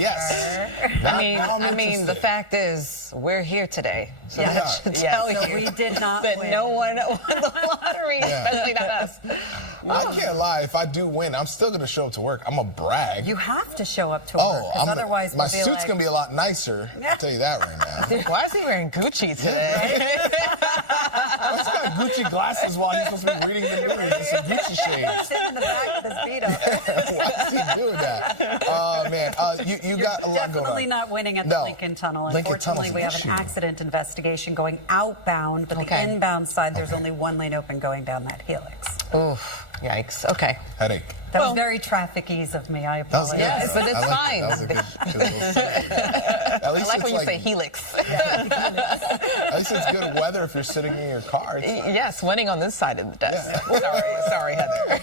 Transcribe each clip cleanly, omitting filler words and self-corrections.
Yes. I mean, the fact is, we're here today. So that should tell you we did not that win. no one won the lottery, especially not us. I can't lie. If I do win, I'm still going to show up to work. I'm going to brag. You have to show up to work, 'cause otherwise my we'll be suit's going to be a lot nicer. I'll tell you that right now. Dude, why is he wearing Gucci today? He's got Gucci glasses while he's supposed to be reading the news and some Gucci shades. sitting in the back with his feet up. Why is he doing that? Oh, man. You got a lot going on. Definitely not winning at the Lincoln Tunnel. Unfortunately, we have an accident investigation going outbound, but the inbound side, there's only one lane open going down that helix. Oof. Yikes. Okay. Headache. That was very traffic ease of me. I apologize. Yes, but it's fine. That was a good little story. I like when you say helix. At least it's good weather if you're sitting in your car. Yes, winning on this side of the desk. Yeah. Sorry, Heather.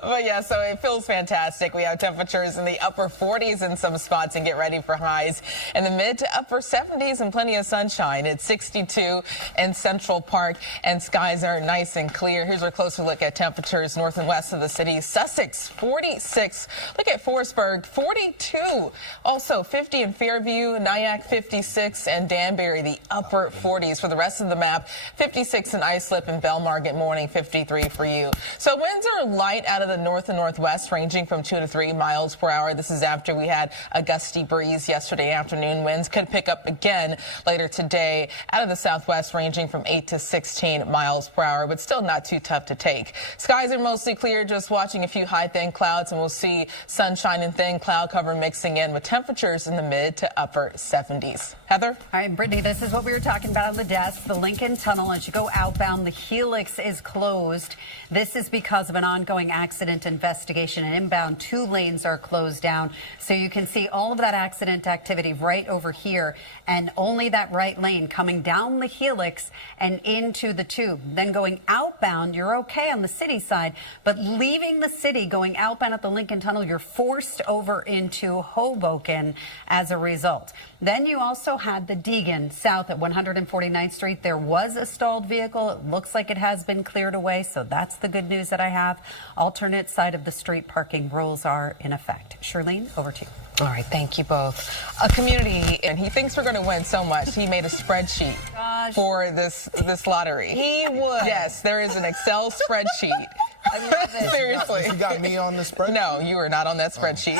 But yeah, so it feels fantastic. We have temperatures in the upper 40s in some spots and get ready for highs in the mid to upper 70s and plenty of sunshine. It's 62 in Central Park and skies are nice and clear. Here's a closer look at temperatures north and west of the city. Sussex, 46. Look at Forestburg, 42. Also 50 in Fairview, Nyack, 56, and Danbury, the upper 40s. For the rest of the map, 56 in Islip and Belmar. Good morning, 53 for you. So winds are light out of the north and northwest, ranging from 2 to 3 miles per hour. This is after we had a gusty breeze yesterday afternoon. Winds could pick up again later today out of the southwest, ranging from 8 to 16 miles per hour, but still not too tough to take. Skies are mostly clear, just watching a few high thin clouds, and we'll see sunshine and thin cloud cover mixing in with temperatures in the mid to upper 70s. Heather? All right, Brittany, this is what we were talking about on the desk. The Lincoln Tunnel, as you go outbound, the helix is closed. This is because of an ongoing accident investigation. And inbound, 2 lanes are closed down. So you can see all of that accident activity right over here, and only that right lane coming down the helix and into the tube. Then going outbound, you're okay on the city side, but leaving the city, going outbound at the Lincoln Tunnel, you're forced over into Hoboken as a result. Then you also had the Deegan south at 149th Street. There was a stalled vehicle. It looks like it has been cleared away, so that's the good news that I have. Alternate side of the street parking rules are in effect. Shirlene, over to you. All right, thank you both. A community, and he thinks we're going to win so much, he made a spreadsheet for this lottery. He would. Yes, there is an Excel spreadsheet. I love it. Seriously. You got me on the spreadsheet? No, you are not on that spreadsheet.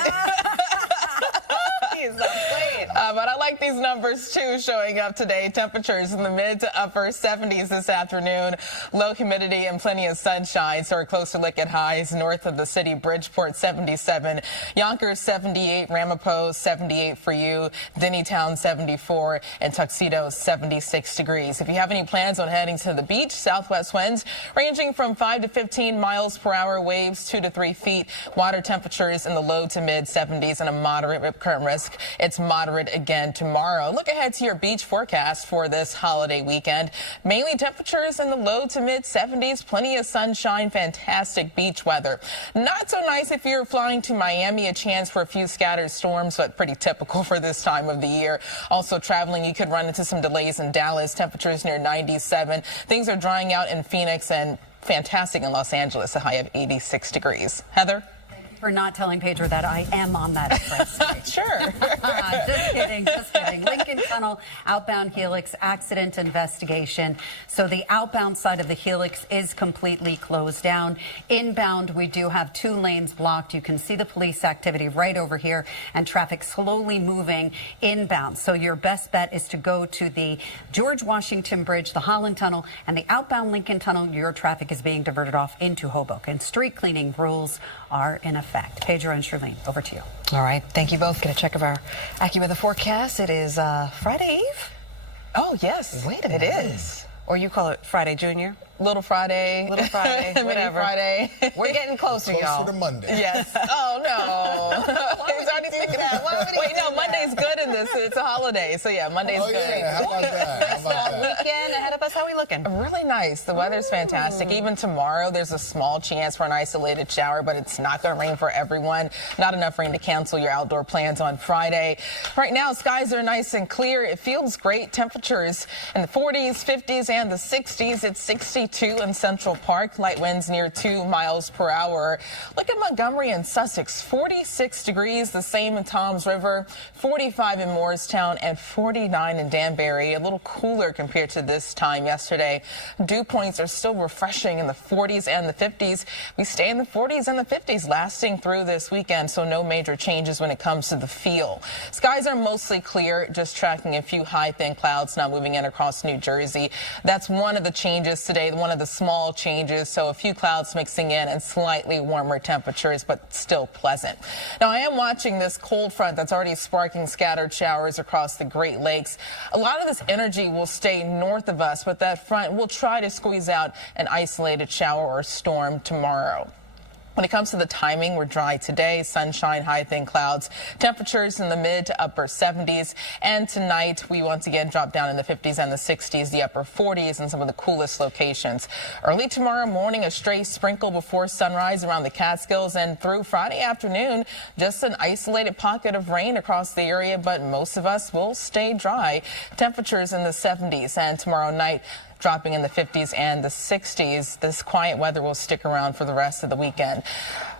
He's not playing. But I like these numbers, too, showing up today. Temperatures in the mid to upper 70s this afternoon. Low humidity and plenty of sunshine. So a closer look at highs north of the city. Bridgeport, 77. Yonkers, 78. Ramapo, 78 for you. Dennytown, 74. And Tuxedo, 76 degrees. If you have any plans on heading to the beach, southwest winds ranging from 5 to 15 miles per hour. Waves 2 to 3 feet. Water temperatures in the low to mid 70s and a moderate rip current risk. It's moderate again tomorrow. Look ahead to your beach forecast for this holiday weekend. Mainly temperatures in the low to mid 70s, plenty of sunshine, fantastic beach weather. Not so nice if you're flying to Miami, a chance for a few scattered storms, but pretty typical for this time of the year. Also traveling, you could run into some delays in Dallas, temperatures near 97. Things are drying out in Phoenix and fantastic in Los Angeles, a high of 86 degrees. Heather? For not telling Pedro that I am on that spreadsheet. Sure. Just kidding, just kidding. Lincoln Tunnel, outbound helix, accident investigation. So the outbound side of the helix is completely closed down. Inbound, we do have 2 lanes blocked. You can see the police activity right over here and traffic slowly moving inbound. So your best bet is to go to the George Washington Bridge, the Holland Tunnel, and the outbound Lincoln Tunnel. Your traffic is being diverted off into Hoboken. Street cleaning rules are in effect. Pedro and Shirlene, over to you. All right. Thank you both. Get a check of our AccuWeather forecast. It is Friday Eve. Oh, yes. Wait a minute. It is. Or you call it Friday Junior? Little Friday. Little Friday. Whatever. Friday. We're getting closer, y'all. Closer to Monday. Yes. Oh, no. He's already thinking that. Wait, no, Monday's good in this it's a holiday. So yeah, Monday's Oh, good. yeah. How about that? How about that? Weekend ahead of us. How are we looking? Really nice. The weather's fantastic. Even tomorrow, there's a small chance for an isolated shower, but it's not going to rain for everyone. Not enough rain to cancel your outdoor plans on Friday. Right now, skies are nice and clear. It feels great. Temperatures in the 40s, 50s, and the 60s. It's 62 in Central Park. Light winds near 2 miles per hour. Look at Montgomery and Sussex. 46 degrees, the same in Toms River. 45 in Morristown and 49 in Danbury. A little cooler compared to this time yesterday. Dew points are still refreshing in the 40s and the 50s. We stay in the 40s and the 50s lasting through this weekend, so no major changes when it comes to the feel. Skies are mostly clear, just tracking a few high thin clouds now moving in across New Jersey. That's one of the changes today, one of the small changes, so a few clouds mixing in and slightly warmer temperatures, but still pleasant. Now, I am watching this cold front that's already sparking scattered showers across the Great Lakes. A lot of this energy will stay north of us, but that front will try to squeeze out an isolated shower or storm tomorrow. When it comes to the timing, we're dry today, sunshine, high thin clouds, temperatures in the mid to upper 70s. And tonight, we once again drop down in the 50s and the 60s, the upper 40s in some of the coolest locations. Early tomorrow morning, a stray sprinkle before sunrise around the Catskills, and through Friday afternoon, just an isolated pocket of rain across the area, but most of us will stay dry. Temperatures in the 70s, and tomorrow night, dropping in the 50s and the 60s. This quiet weather will stick around for the rest of the weekend.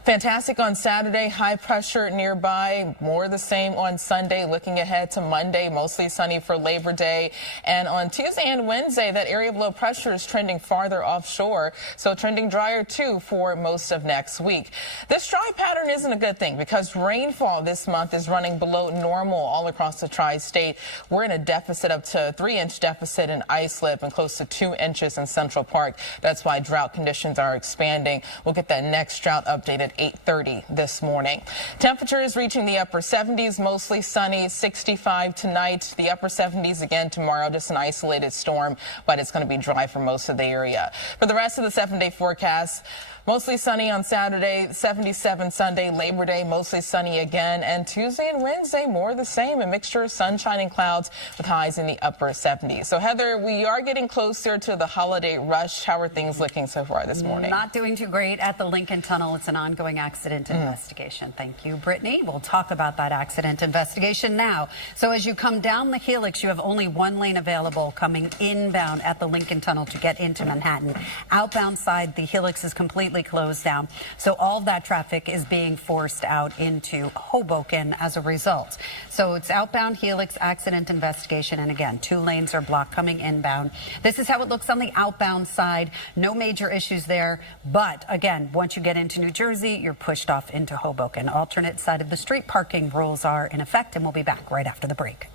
Fantastic on Saturday, high pressure nearby, more the same on Sunday. Looking ahead to Monday, mostly sunny for Labor Day. And on Tuesday and Wednesday, that area of low pressure is trending farther offshore, so trending drier too for most of next week. This dry pattern isn't a good thing because rainfall this month is running below normal all across the tri-state. We're in a deficit up to 3-inch deficit in Islip and close to 2 inches in Central Park. That's why drought conditions are expanding. We'll get that next drought update at 8:30 this morning. Temperatures reaching the upper 70s, mostly sunny, 65 tonight, the upper 70s again tomorrow, just an isolated storm, but it's going to be dry for most of the area. For the rest of the 7-day forecast, mostly sunny on Saturday, 77 Sunday, Labor Day, mostly sunny again, and Tuesday and Wednesday, more the same, a mixture of sunshine and clouds with highs in the upper 70s. So, Heather, we are getting closer to the holiday rush. How are things looking so far this morning? Not doing too great at the Lincoln Tunnel. It's an ongoing accident investigation. Thank you, Brittany. We'll talk about that accident investigation now. So as you come down the Helix, you have only one lane available coming inbound at the Lincoln Tunnel to get into Manhattan. Outbound side, the Helix is completely closed down. So all of that traffic is being forced out into Hoboken as a result. So it's outbound Helix accident investigation. And again, 2 lanes are blocked coming inbound. This is how it looks on the outbound side. No major issues there. But again, once you get into New Jersey, you're pushed off into Hoboken. Alternate side of the street parking rules are in effect, and we'll be back right after the break.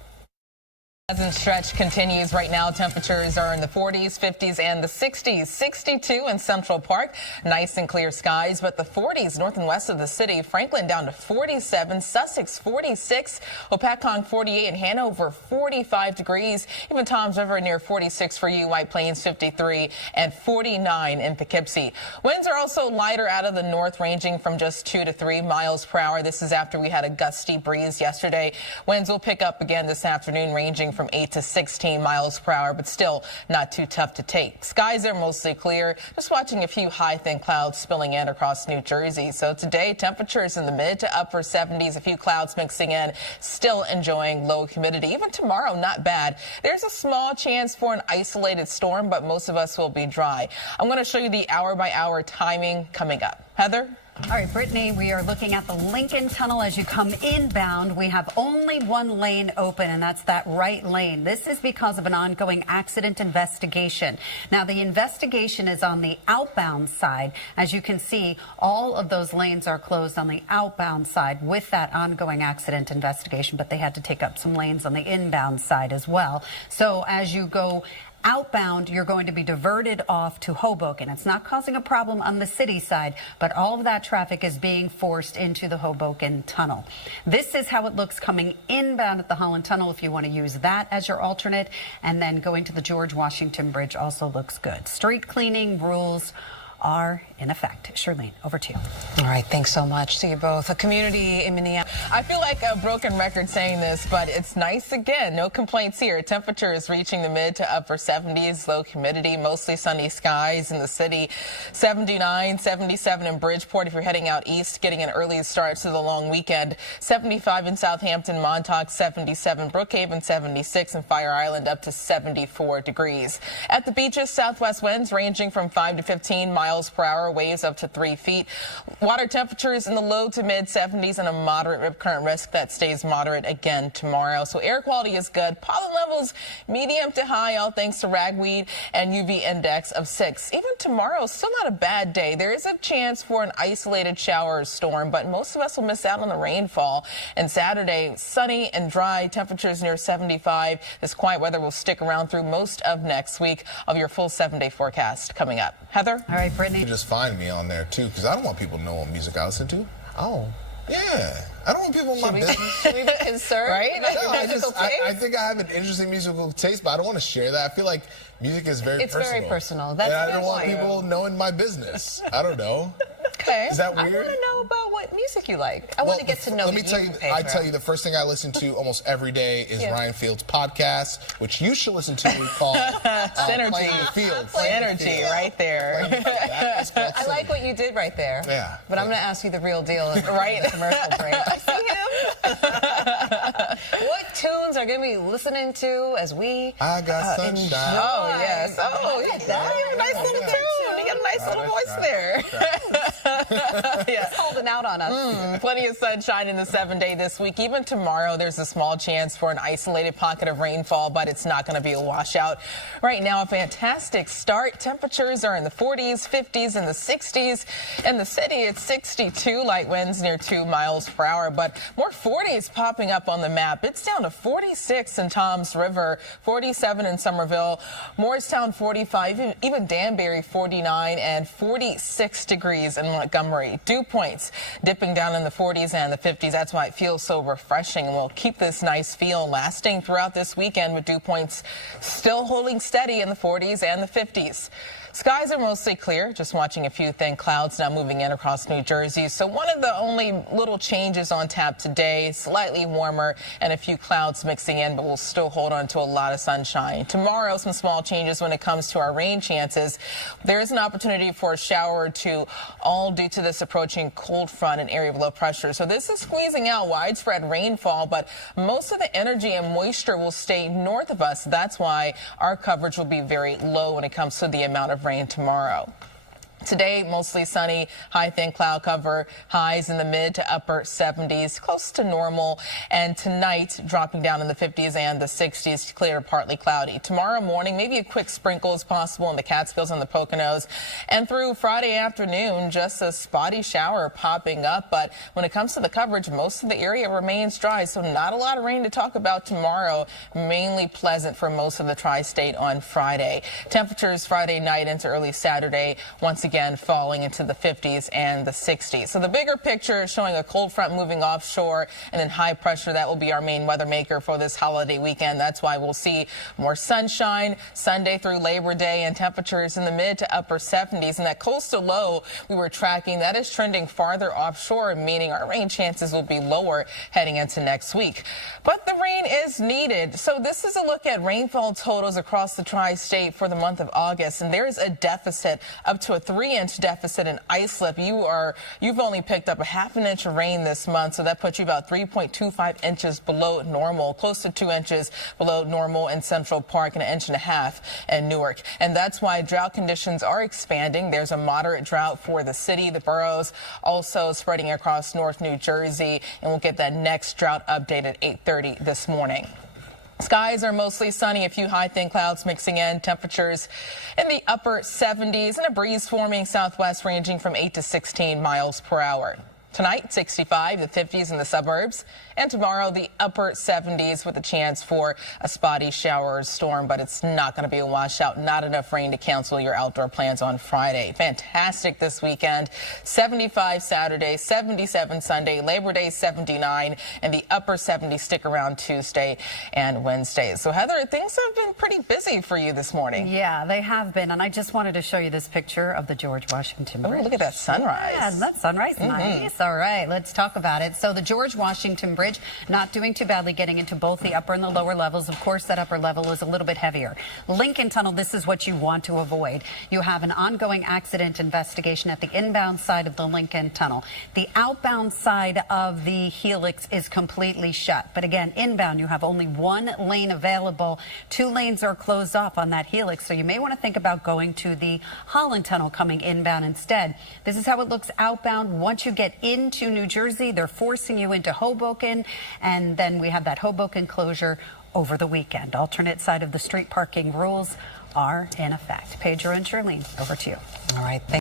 Pleasant stretch continues right now. Temperatures are in the 40s, 50s, and the 60s. 62 in Central Park. Nice and clear skies, but the 40s north and west of the city. Franklin down to 47, Sussex 46, Opakong 48, and Hanover 45 degrees. Even Toms River near 46 for you. White Plains 53 and 49 in Poughkeepsie. Winds are also lighter out of the north, ranging from just 2 to 3 miles per hour. This is after we had a gusty breeze yesterday. Winds will pick up again this afternoon, ranging from 8 to 16 miles per hour, but still not too tough to take. Skies are mostly clear, just watching a few high thin clouds spilling in across New Jersey. So today, temperatures in the mid to upper 70s, a few clouds mixing in, still enjoying low humidity. Even tomorrow, not bad. There's a small chance for an isolated storm, but most of us will be dry. I'm going to show you the hour-by-hour timing coming up. Heather? All right, Brittany, we are looking at the Lincoln Tunnel. As you come inbound, we have only one lane open, and that's that right lane. This is because of an ongoing accident investigation. Now, the investigation is on the outbound side. As you can see, all of those lanes are closed on the outbound side with that ongoing accident investigation, but they had to take up some lanes on the inbound side as well. So as you go outbound, you're going to be diverted off to Hoboken. It's not causing a problem on the city side, but all of that traffic is being forced into the Hoboken Tunnel. This is how it looks coming inbound at the Holland Tunnel if you want to use that as your alternate. And then going to the George Washington Bridge also looks good. Street cleaning rules are in effect. Shirlene, over to you. All right, thanks so much to you both. A community in Minneapolis. I feel like a broken record saying this, but it's nice again. No complaints here. Temperatures reaching the mid to upper 70s, low humidity, mostly sunny skies in the city. 79, 77 in Bridgeport if you're heading out east, getting an early start to the long weekend. 75 in Southampton, Montauk, 77, Brookhaven, 76, and Fire Island up to 74 degrees. At the beaches, southwest winds ranging from 5 to 15 miles per hour, waves up to 3 feet. Water temperatures in the low to mid 70s and a moderate rip current risk that stays moderate again tomorrow. So air quality is good. Pollen levels medium to high, all thanks to ragweed and UV index of 6. Even tomorrow, still not a bad day. There is a chance for an isolated shower or storm, but most of us will miss out on the rainfall. And Saturday, sunny and dry, temperatures near 75. This quiet weather will stick around through most of next week. Of your full 7-day forecast coming up. Heather? All right, Brittany. You can just find me on there, too, because I don't want people to know what music I listen to. Oh. Yeah. I don't want people in my business. Should we be concerned? Right? No, I think I have an interesting musical taste, but I don't want to share that. I feel like music is very personal. It's very personal. And That's I don't good want for you. people knowing my business. I don't know. Okay. Is that I weird? want to know about what music you like. I want to get to know Let me you, tell you, Pedro. I tell you, the first thing I listen to almost every day is Yeah. Ryan Field's podcast, which you should listen to. Called Synergy. Playing the Field. Playing the Energy Field. right there. That is called I like Synergy. what you did right there. Yeah. But I'm going to ask you the real deal Right. in the commercial break. I see him. What tunes are going to be listening to as we I got sunshine. enjoy? Oh, yes. Oh, you got a nice little tune. You got a nice little voice there. Yeah. Holding out on us. Plenty of sunshine in the 7-day this week. Even tomorrow, there's a small chance for an isolated pocket of rainfall, but it's not going to be a washout. Right now, a fantastic start. Temperatures are in the 40s, 50s, and the 60s. In the city, it's 62, light winds near 2 miles per hour, but more 40s popping up on the map. It's down to 46 in Toms River, 47 in Somerville, Morristown 45, even Danbury 49, and 46 degrees in Montgomery. Dew points dipping down in the 40s and the 50s. That's why it feels so refreshing, and we'll keep this nice feel lasting throughout this weekend with dew points still holding steady in the 40s and the 50s. Skies are mostly clear, just watching a few thin clouds now moving in across New Jersey. So one of the only little changes on tap today, slightly warmer and a few clouds mixing in, but we'll still hold on to a lot of sunshine. Tomorrow, some small changes when it comes to our rain chances. There is an opportunity for a shower or two, all due to this approaching cold front and area of low pressure. So this is squeezing out widespread rainfall, but most of the energy and moisture will stay north of us. That's why our coverage will be very low when it comes to the amount of rain tomorrow. Today, mostly sunny, high thin cloud cover, highs in the mid to upper 70s, close to normal. And tonight, dropping down in the 50s and the 60s, clear, partly cloudy. Tomorrow morning, maybe a quick sprinkle is possible in the Catskills and the Poconos. And through Friday afternoon, just a spotty shower popping up. But when it comes to the coverage, most of the area remains dry, so not a lot of rain to talk about tomorrow. Mainly pleasant for most of the tri-state on Friday. Temperatures Friday night into early Saturday, once again falling into the 50s and the 60s. So the bigger picture is showing a cold front moving offshore and then high pressure. That will be our main weather maker for this holiday weekend. That's why we'll see more sunshine Sunday through Labor Day and temperatures in the mid to upper 70s. And that coastal low we were tracking, that is trending farther offshore, meaning our rain chances will be lower heading into next week. But the rain is needed. So this is a look at rainfall totals across the tri-state for the month of August. And there is a deficit up to a 3-inch deficit in Islip. You've only picked up a ½ an inch of rain this month, so that puts you about 3.25 inches below normal, close to 2 inches below normal in Central Park and 1.5 inches in Newark. And that's why drought conditions are expanding. There's a moderate drought for the city, the boroughs, also spreading across North New Jersey, and we'll get that next drought update at 8:30 this morning. Skies are mostly sunny, a few high thin clouds mixing in, temperatures in the upper 70s and a breeze forming southwest ranging from 8 to 16 miles per hour. Tonight, 65, the 50s in the suburbs. And tomorrow, the upper 70s with a chance for a spotty shower or storm, but it's not going to be a washout. Not enough rain to cancel your outdoor plans on Friday. Fantastic this weekend. 75 Saturday, 77 Sunday, Labor Day 79, and the upper 70s stick around Tuesday and Wednesday. So, Heather, things have been pretty busy for you this morning. Yeah, they have been. And I just wanted to show you this picture of the George Washington Bridge. Oh, look at that sunrise. Yeah, that sunrise. Nice. All right, let's talk about it. So the George Washington Bridge not doing too badly, getting into both the upper and the lower levels. Of course, that upper level is a little bit heavier. Lincoln Tunnel, this is what you want to avoid. You have an ongoing accident investigation at the inbound side of the Lincoln Tunnel. The outbound side of the helix is completely shut. But again, inbound, you have only one lane available. 2 lanes are closed off on that helix, so you may want to think about going to the Holland Tunnel coming inbound instead. This is how it looks outbound. Once you get into New Jersey, they're forcing you into Hoboken, and then we have that Hoboken closure over the weekend. Alternate side of the street parking rules are in effect. Pedro and Charlene, over to you. All right.